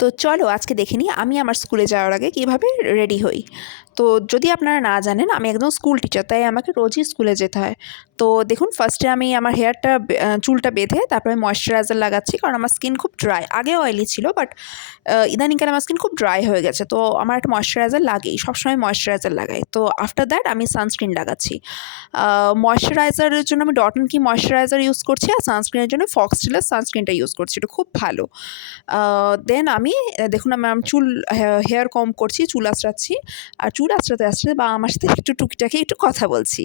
তো চলো আজকে দেখে নিই আমি আমার স্কুলে যাওয়ার আগে কীভাবে রেডি হই। তো যদি আপনারা না জানেন, আমি একদম স্কুল টিচার, তাই আমাকে রোজই স্কুলে যেতে হয়। তো দেখুন, ফার্স্টে আমি আমার চুলটা বেঁধে তারপরে ময়েশ্চারাইজার লাগাচ্ছি, কারণ আমার স্কিন খুব ড্রাই। আগে অয়েলি ছিল, বাট ইদানিংকালে আমার স্কিন খুব ড্রাই হয়ে গেছে। তো আমার একটা ময়েশ্চারাইজার লাগেই, সবসময় ময়েশ্চারাইজার লাগাই। তো আফটার দ্যাট আমি সানস্ক্রিন লাগাচ্ছি। ময়েশ্চারাইজারের জন্য আমি ডট অ্যান্ড কি ময়েশ্চারাইজার ইউজ করছি, আর সানস্ক্রিনের জন্য ফক্সটেলের সানস্ক্রিনটা ইউজ করছি। এটা খুব ভালো। দেন আমি দেখুন, আমার চুল হেয়ার কম করছি, চুল আঁচড়াচ্ছি। আর চুল আঁচড়াতে আঁচড়াতে বা আমার সাথে একটু টুকিটাকি একটু কথা বলছি।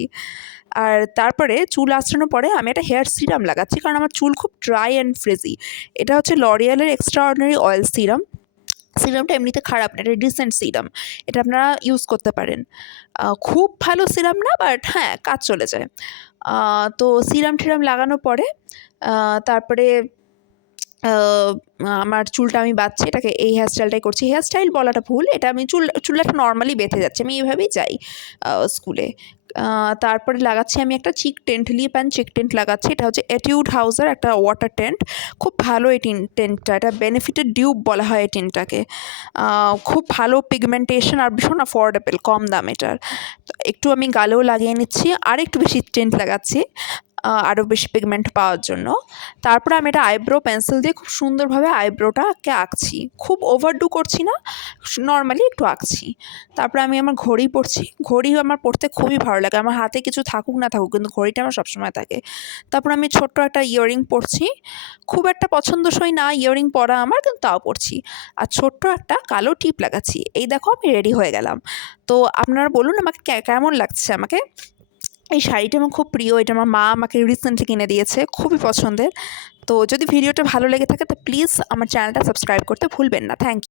আর তারপরে চুল আঁচড়ানোর পরে আমি একটা হেয়ার সিরাম লাগাচ্ছি, কারণ আমার চুল খুব ড্রাই অ্যান্ড ফ্রিজি। এটা হচ্ছে লরিয়ালের এক্সট্রাঅর্ডিনারি অয়েল সিরাম। সিরামটা এমনিতে খারাপ না, এটা ডিসেন্ট সিরাম। এটা আপনারা ইউজ করতে পারেন। খুব ভালো সিরাম না, বাট হ্যাঁ, কাজ চলে যায়। তো সিরাম-টিরাম লাগানোর পরে তারপরে আমার চুলটা আমি বাঁধছি। এটাকে এই হেয়ারস্টাইলটাই করছি। হেয়ারস্টাইল বলাটা ভুল। এটা আমি চুলটা নর্মালি বেঁধে যাচ্ছি। আমি এভাবেই যাই স্কুলে। তারপরে লাগাচ্ছি আমি একটা cheek tint, lip and cheek tint লাগাচ্ছি। এটা হচ্ছে এটিউড হাউসের একটা ওয়াটার টেন্ট। খুব ভালো এই টেন্টটা। এটা বেনিফিটেড ডিউব বলা হয় এই টেন্টটাকে। খুব ভালো পিগমেন্টেশন আর ভীষণ অ্যাফোর্ডেবল, কম দাম এটার। তো একটু আমি গালেও লাগিয়ে নিচ্ছি। আরেকটু বেশি টেন্ট লাগাচ্ছি আরও বেশি পিগমেন্ট পাওয়ার জন্য। তারপরে আমি এটা আইব্রো পেন্সিল দিয়ে খুব সুন্দরভাবে আইব্রোটাকে আঁকছি। খুব ওভারডু করছি না, নর্মালি একটু আঁকছি। তারপরে আমি আমার ঘড়ি পরছি। ঘড়ি আমার পরতে খুবই ভালো লাগে। আমার হাতে কিছু থাকুক না থাকুক, কিন্তু ঘড়িটা আমার সবসময় থাকে। তারপর আমি ছোট্ট একটা ইয়াররিং পরছি। খুব একটা পছন্দসই না ইয়াররিং পরা আমার, কিন্তু তাও পরছি। আর ছোট্ট একটা কালো টিপ লাগাচ্ছি। এই দেখো, আমি রেডি হয়ে গেলাম। তো আপনারা বলুন আমাকে কেমন লাগছে আমাকে। এই শাড়িটা আমার খুব প্রিয়। এটা আমার মা আমাকে রিসেন্টলি কিনে দিয়েছে, খুবই পছন্দের। তো যদি ভিডিওটা ভালো লেগে থাকে তো প্লিজ আমার চ্যানেলটা সাবস্ক্রাইব করতে ভুলবেন না। Thank you.